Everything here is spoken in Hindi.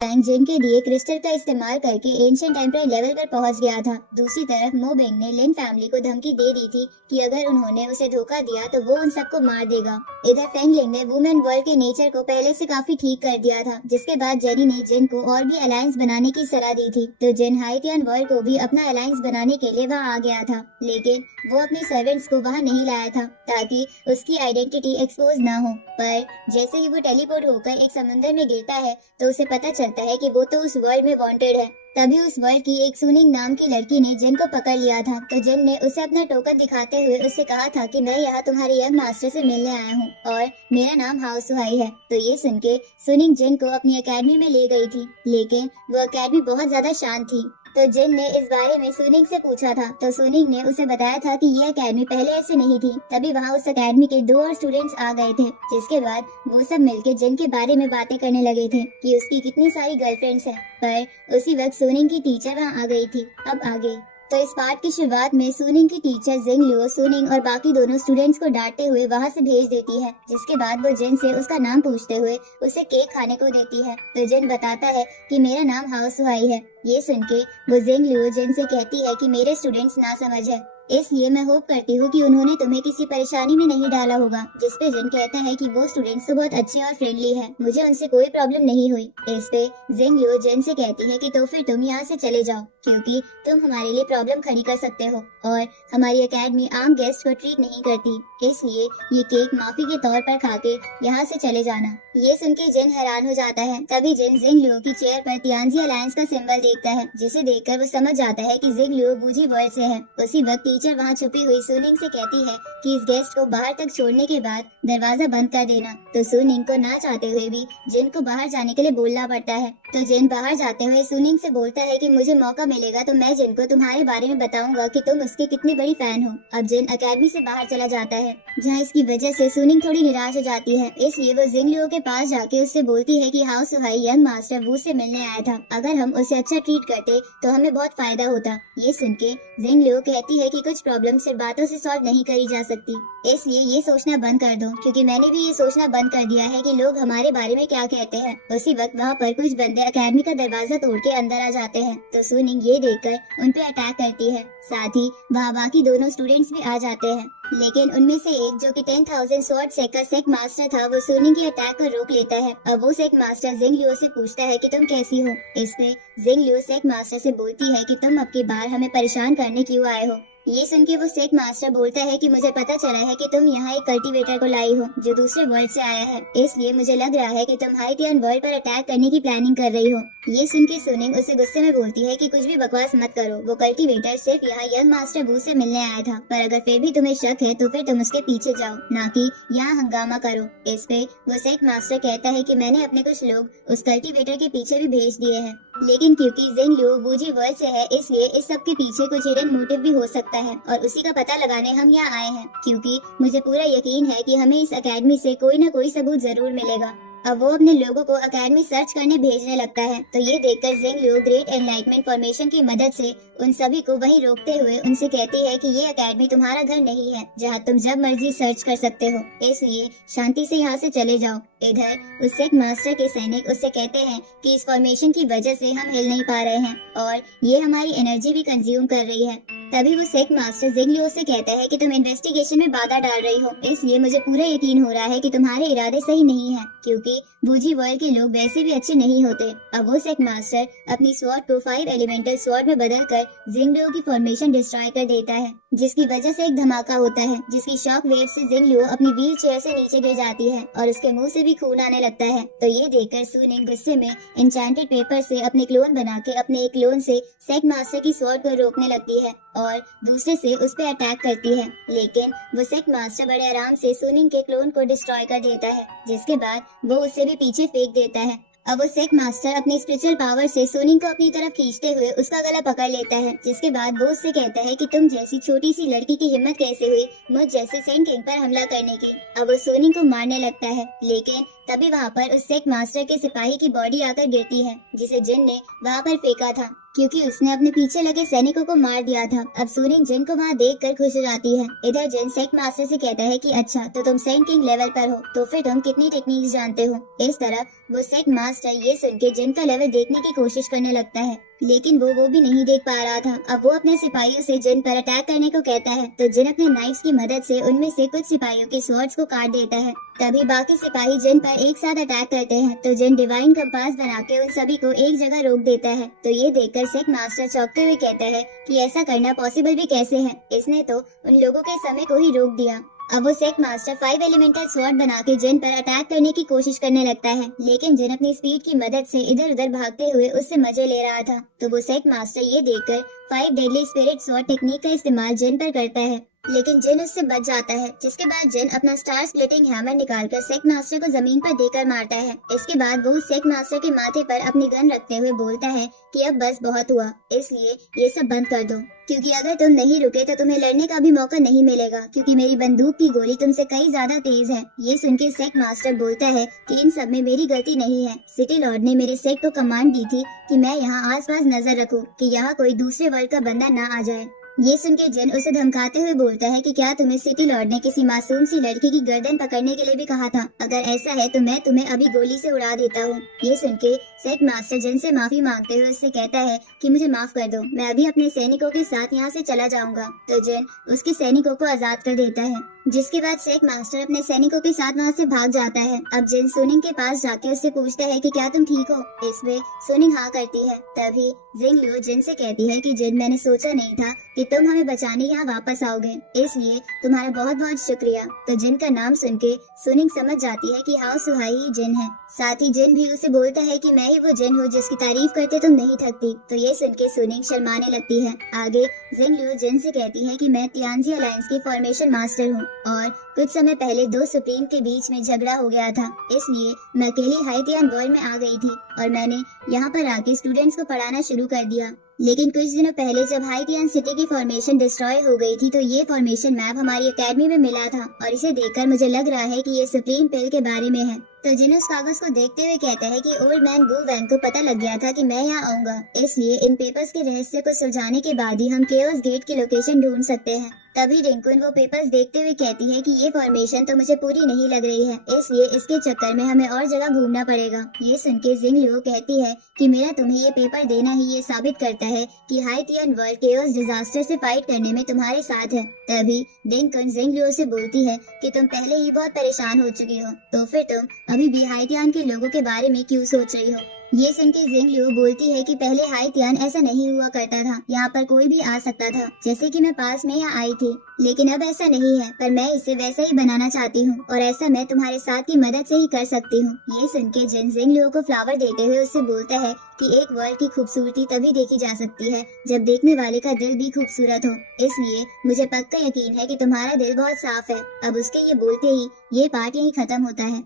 बैंक जिन के दिए क्रिस्टल का इस्तेमाल करके एंशिएंट एम्पायर लेवल पर पहुंच गया था। दूसरी तरफ मोबेंग ने लिन फैमिली को धमकी दे दी थी कि अगर उन्होंने उसे धोखा दिया तो वो उन सबको मार देगा। इधर फेंगलिन ने वुमेन वर्ल्ड के नेचर को पहले से काफी ठीक कर दिया था, जिसके बाद जेनी ने जिन को और भी अलायंस बनाने की सलाह दी थी। तो जिन हाइटियन वर्ल्ड को भी अपना अलायंस बनाने के लिए वहाँ आ गया था, लेकिन वो अपने सर्वेंट्स को वहाँ नहीं लाया था ताकि उसकी आइडेंटिटी एक्सपोज ना हो। पर जैसे ही वो टेलीपोर्ट होकर एक समुद्र में गिरता है तो उसे पता चलता है कि वो तो उस वर्ल्ड में वांटेड है। तभी उस वर्ल्ड की एक सुनिंग नाम की लड़की ने जिन को पकड़ लिया था। तो जिन ने उसे अपना टोकन दिखाते हुए उससे कहा था कि मैं यहाँ तुम्हारे यंग मास्टर से मिलने आया हूँ और मेरा नाम हाउ सुहाई है। तो ये सुन के सुनिंग जिन को अपनी एकेडमी में ले गई थी, लेकिन वो एकेडमी बहुत ज्यादा शांत थी। तो जिन ने इस बारे में सुनिंग से पूछा था, तो सुनिंग ने उसे बताया था कि ये एकेडमी पहले ऐसे नहीं थी। तभी वहाँ उस एकेडमी के 2 और स्टूडेंट्स आ गए थे, जिसके बाद वो सब मिलके जिन के बारे में बातें करने लगे थे कि उसकी कितनी सारी गर्लफ्रेंड्स हैं। पर उसी वक्त सुनिंग की टीचर वहाँ आ गई थी। अब आगे तो इस पार्ट की शुरुआत में सुनिंग की टीचर जिंग लियो सुनिंग और बाकी दोनों स्टूडेंट्स को डांटते हुए वहाँ से भेज देती है, जिसके बाद वो जिन से उसका नाम पूछते हुए उसे केक खाने को देती है। तो जिन बताता है कि मेरा नाम हाउ सुहाई है। ये सुन के वो जिंग लियो जिन से कहती है कि मेरे स्टूडेंट्स ना समझ है, इसलिए मैं होप करती हूँ कि उन्होंने तुम्हें किसी परेशानी में नहीं डाला होगा। जिसपे जिन कहता है कि वो स्टूडेंट्स तो बहुत अच्छे और फ्रेंडली हैं, मुझे उनसे कोई प्रॉब्लम नहीं हुई। इस पे जिंग लियो जिन से कहती है कि तो फिर तुम यहाँ से चले जाओ, क्योंकि तुम हमारे लिए प्रॉब्लम खड़ी कर सकते हो और हमारी एकेडमी आम गेस्ट को ट्रीट नहीं करती, इसलिए ये केक माफी के तौर पर खा के यहाँ से चले जाना। ये सुन के जिन हैरान हो जाता है। तभी जिन जिंग लियो की चेयर पर तियानजी अलायंस का सिंबल देखता है, जिसे देखकर वो समझ जाता है कि जिंग लियो वूजी वर्ल्ड से है। उसी वक्त टीचर वहाँ छुपी हुई सुनिंग से कहती है कि इस गेस्ट को बाहर तक छोड़ने के बाद दरवाजा बंद कर देना। तो सुनिंग को ना चाहते हुए भी जिन को बाहर जाने के लिए बोलना पड़ता है। तो जिन बाहर जाते हुए सुनिंग से बोलता है कि मुझे मौका मिलेगा तो मैं जिन को तुम्हारे बारे में बताऊंगा कि तुम उसकी कितनी बड़ी फैन हो। अब जिन अकेडमी से बाहर चला जाता है, जहाँ इसकी वजह से सुनिंग थोड़ी निराश हो जाती है। इसलिए वो जिंग लियो के पास जाके उससे बोलती है कि हाउ सुहाई यंग मास्टर वू से मिलने आया था, अगर हम उसे अच्छा ट्रीट करते तो हमें बहुत फायदा होता। ये सुन के जिंग लियो कहती है कि कुछ प्रॉब्लम सिर्फ बातों से सॉल्व नहीं करी जा सकती, इसलिए ये सोचना बंद कर दो, क्योंकि मैंने भी ये सोचना बंद कर दिया है कि लोग हमारे बारे में क्या कहते हैं। उसी वक्त वहाँ पर कुछ बंदे एकेडमी का दरवाजा तोड़ के अंदर आ जाते हैं। तो सुनिंग ये देखकर उन पे अटैक करती है। साथ ही वहाँ बाकी दोनों स्टूडेंट्स भी आ जाते हैं, लेकिन उनमें से एक जो कि 10,000 स्वॉर्ड सेक का सेक मास्टर था, वो सुनिंग की अटैक को रोक लेता है। अब वो सेक मास्टर जिंग लियो से पूछता है कि तुम कैसी हो। इसमें जिंग लियो सेक मास्टर से बोलती है कि तुम अब की बार हमें परेशान करने क्यों आए हो। ये सुन के वो सेक मास्टर बोलता है कि मुझे पता चला है कि तुम यहाँ एक कल्टीवेटर को लाई हो जो दूसरे वर्ल्ड से आया है, इसलिए मुझे लग रहा है कि तुम हाइटियन वर्ल्ड पर अटैक करने की प्लानिंग कर रही हो। ये सुन के सुनिंग उसे गुस्से में बोलती है कि कुछ भी बकवास मत करो, वो कल्टीवेटर सिर्फ यहाँ यंग मास्टर वू से मिलने आया था, पर अगर फिर भी तुम्हें शक है तो फिर तुम उसके पीछे जाओ, ना कि यहाँ हंगामा करो। इस पे वो सेक मास्टर कहता है कि मैंने अपने कुछ लोग उस कल्टीवेटर के पीछे भी भेज दिए हैं, लेकिन क्योंकि जिंग लियो वूजी वर्ल्ड से है, इसलिए इस सब के पीछे कुछ हिडन मोटिव भी हो सकता है और उसी का पता लगाने हम यहाँ आए हैं, क्योंकि मुझे पूरा यकीन है कि हमें इस एकेडमी से कोई न कोई सबूत जरूर मिलेगा। अब वो अपने लोगों को एकेडमी सर्च करने भेजने लगता है। तो ये देखकर जिंग लियो ग्रेट एनलाइटमेंट फॉर्मेशन की मदद से उन सभी को वहीं रोकते हुए उनसे कहती है कि ये एकेडमी तुम्हारा घर नहीं है जहाँ तुम जब मर्जी सर्च कर सकते हो, इसलिए शांति से यहाँ से चले जाओ। इधर उस सेक मास्टर के सैनिक उससे कहते हैं कि इस फॉर्मेशन की वजह से हम हिल नहीं पा रहे हैं और ये हमारी एनर्जी भी कंज्यूम कर रही है। तभी वो सेक मास्टर जिंग लियो से कहता है कि तुम इन्वेस्टिगेशन में बाधा डाल रही हो, इसलिए मुझे पूरा यकीन हो रहा है कि तुम्हारे इरादे सही नहीं है, क्योंकि वूजी वर्ल्ड के लोग वैसे भी अच्छे नहीं होते। अब वो सेक मास्टर अपनी स्वॉर्ड को 5 एलिमेंटल स्वॉर्ड में बदलकर जिंग लियो की फॉर्मेशन डिस्ट्रॉय कर देता है, जिसकी वजह से एक धमाका होता है, जिसकी शॉक वेव से जिंग लियो अपनी व्हील चेयर से नीचे गिर जाती है और उसके मुंह से भी खून आने लगता है। तो ये देखकर सुनिंग गुस्से में एन्चेंटेड पेपर से अपने क्लोन बना के अपने एक क्लोन से सेक मास्टर की स्वॉर्ड को रोकने लगती है और दूसरे से उस पर अटैक करती है, लेकिन वो सेक मास्टर बड़े आराम से सुनिंग के क्लोन को डिस्ट्रॉय कर देता है, जिसके बाद वो उसे भी पीछे फेंक देता है। अब वो सेक मास्टर अपनी स्पिरिचुअल पावर से सुनिंग को अपनी तरफ खींचते हुए उसका गला पकड़ लेता है, जिसके बाद वो उससे कहता है कि तुम जैसी छोटी सी लड़की की हिम्मत कैसे हुई मुझ जैसे सेंट किंग पर हमला करने की। अब वो सुनिंग को मारने लगता है, लेकिन तभी वहाँ पर उस सेक्ट मास्टर के सिपाही की बॉडी आकर गिरती है, जिसे जिन ने वहाँ पर फेंका था, क्योंकि उसने अपने पीछे लगे सैनिकों को मार दिया था। अब सुनिंग जिन को वहाँ देखकर खुश हो जाती है। इधर जिन सेक्ट मास्टर से कहता है कि अच्छा तो तुम सेंट किंग लेवल पर हो, तो फिर तुम कितनी टेक्निक्स जानते हो। इस तरह वो सेक्ट मास्टर ये सुन के जिन का लेवल देखने की कोशिश करने लगता है, लेकिन वो भी नहीं देख पा रहा था। अब वो अपने सिपाहियों से जिन पर अटैक करने को कहता है, तो जिन अपने नाइफ्स की मदद से उनमें से कुछ सिपाहियों के स्वॉर्ड्स को काट देता है। तभी बाकी सिपाही जिन पर एक साथ अटैक करते हैं, तो जिन डिवाइन कंपास बना के उन सभी को एक जगह रोक देता है। तो ये देखकर सेक्ट मास्टर चौंकते हुए कहता है कि ऐसा करना पॉसिबल भी कैसे है, इसने तो उन लोगों के समय को ही रोक दिया। अब वो सेक्ट मास्टर 5 एलिमेंटल स्वॉर्ड बना के जिन पर अटैक करने की कोशिश करने लगता है, लेकिन जिन अपनी स्पीड की मदद से इधर उधर भागते हुए उससे मजे ले रहा था। तो वो सेक्ट मास्टर ये देखकर 5 डेडली स्पिरिट स्वॉर्ड टेक्निक का इस्तेमाल जिन पर करता है, लेकिन जिन उससे बच जाता है। जिसके बाद जिन अपना स्टार स्प्लिटिंग हैमर निकालकर सेक्ट मास्टर को जमीन पर देकर मारता है। इसके बाद वो सेक्ट मास्टर के माथे पर अपनी गन रखते हुए बोलता है कि अब बस बहुत हुआ, इसलिए ये सब बंद कर दो, क्योंकि अगर तुम नहीं रुके तो तुम्हें लड़ने का भी मौका नहीं मिलेगा, क्योंकि मेरी बंदूक की गोली तुमसे कई ज्यादा तेज है। ये सुन के सेक्ट मास्टर बोलता है कि इन सब में मेरी गलती नहीं है, सिटी लॉर्ड ने मेरे सेक्ट को कमांड दी थी कि मैं यहाँ आसपास नजर रखूं कि यहाँ कोई दूसरे वर्ल्ड का बंदा ना आ जाए। ये सुन के जिन उसे धमकाते हुए बोलता है कि क्या तुम्हें सिटी लॉर्ड ने किसी मासूम सी लड़की की गर्दन पकड़ने के लिए भी कहा था? अगर ऐसा है तो मैं तुम्हें अभी गोली से उड़ा देता हूँ। ये सुन के सेक्ट मास्टर जिन से माफी मांगते हुए उससे कहता है कि मुझे माफ कर दो, मैं अभी अपने सैनिकों के साथ यहाँ से चला जाऊंगा। तो जिन उसके सैनिकों को आजाद कर देता है, जिसके बाद सेक्ट मास्टर अपने सैनिकों के साथ वहाँ से भाग जाता है। अब जिन सुनिंग के पास जाके उससे पूछता है कि क्या तुम ठीक हो? इसमें सुनिंग हाँ करती है। तभी जिंग लियो जिन से कहती है कि जिन, मैंने सोचा नहीं था कि तुम हमें बचाने यहाँ वापस आओगे, इसलिए तुम्हारा बहुत बहुत शुक्रिया। तो जिन का नाम सुन के सुनिंग समझ जाती है कि हाउ सुहाई ही जिन है। साथ ही जिन भी उसे बोलता है कि मैं ही वो जिन हूँ जिसकी तारीफ करते तुम नहीं थकती। तो ये सुन के सुनिंग शर्माने लगती है। आगे जिंग लियो जिन से कहती है कि मैं तियानजी अलायंस की फॉर्मेशन मास्टर हूँ और कुछ समय पहले दो सुप्रीम के बीच में झगड़ा हो गया था, इसलिए मैं अकेली हाइतियान वर्ल्ड में आ गई थी और मैंने यहाँ पर आके स्टूडेंट्स को पढ़ाना शुरू कर दिया। लेकिन कुछ दिनों पहले जब हाइतियान सिटी की फॉर्मेशन डिस्ट्रॉय हो गई थी, तो ये फॉर्मेशन मैप हमारी एकेडमी में मिला था और इसे देखकर मुझे लग रहा है कि ये सुप्रीम पिल के बारे में है। तो जिन उस कागज को देखते हुए कहता है कि ओल्ड मैन गू वैंग को पता लग गया था कि मैं यहाँ आऊंगा, इसलिए इन पेपर्स के रहस्य को सुलझाने के बाद ही हम केओस गेट की लोकेशन ढूंढ सकते हैं। तभी रिंकुन वो पेपर्स देखते हुए कहती है कि ये फॉर्मेशन तो मुझे पूरी नहीं लग रही है, इसलिए इसके चक्कर में हमें और जगह घूमना पड़ेगा। ये सुन के जिंग लियो कहती है कि मेरा तुम्हें ये पेपर देना ही ये साबित करता है कि हाइतियन वर्ल्ड केओस डिजास्टर से फाइट करने में तुम्हारे साथ है। तभी रिंकुन जिंग लियो से बोलती है कि तुम पहले ही बहुत परेशान हो चुकी हो, तो फिर तुम अभी भी हाइतियान के लोगों के बारे में क्यों सोच रही हो? ये सुन के जिंग लियो बोलती है कि पहले हाइतियान ऐसा नहीं हुआ करता था, यहाँ पर कोई भी आ सकता था, जैसे कि मैं पास में यहाँ आई थी, लेकिन अब ऐसा नहीं है, पर मैं इसे वैसा ही बनाना चाहती हूँ और ऐसा मैं तुम्हारे साथ की मदद से ही कर सकती हूँ। ये सुन के जिन जिंग लियो को फ्लावर देते हुए उससे बोलता है कि एक वर्ल्ड की खूबसूरती तभी देखी जा सकती है जब देखने वाले का दिल भी खूबसूरत हो, इसलिए मुझे पक्का यकीन है कि तुम्हारा दिल बहुत साफ है। अब उसके ये बोलते ही ये पार्ट यहीं खत्म होता है।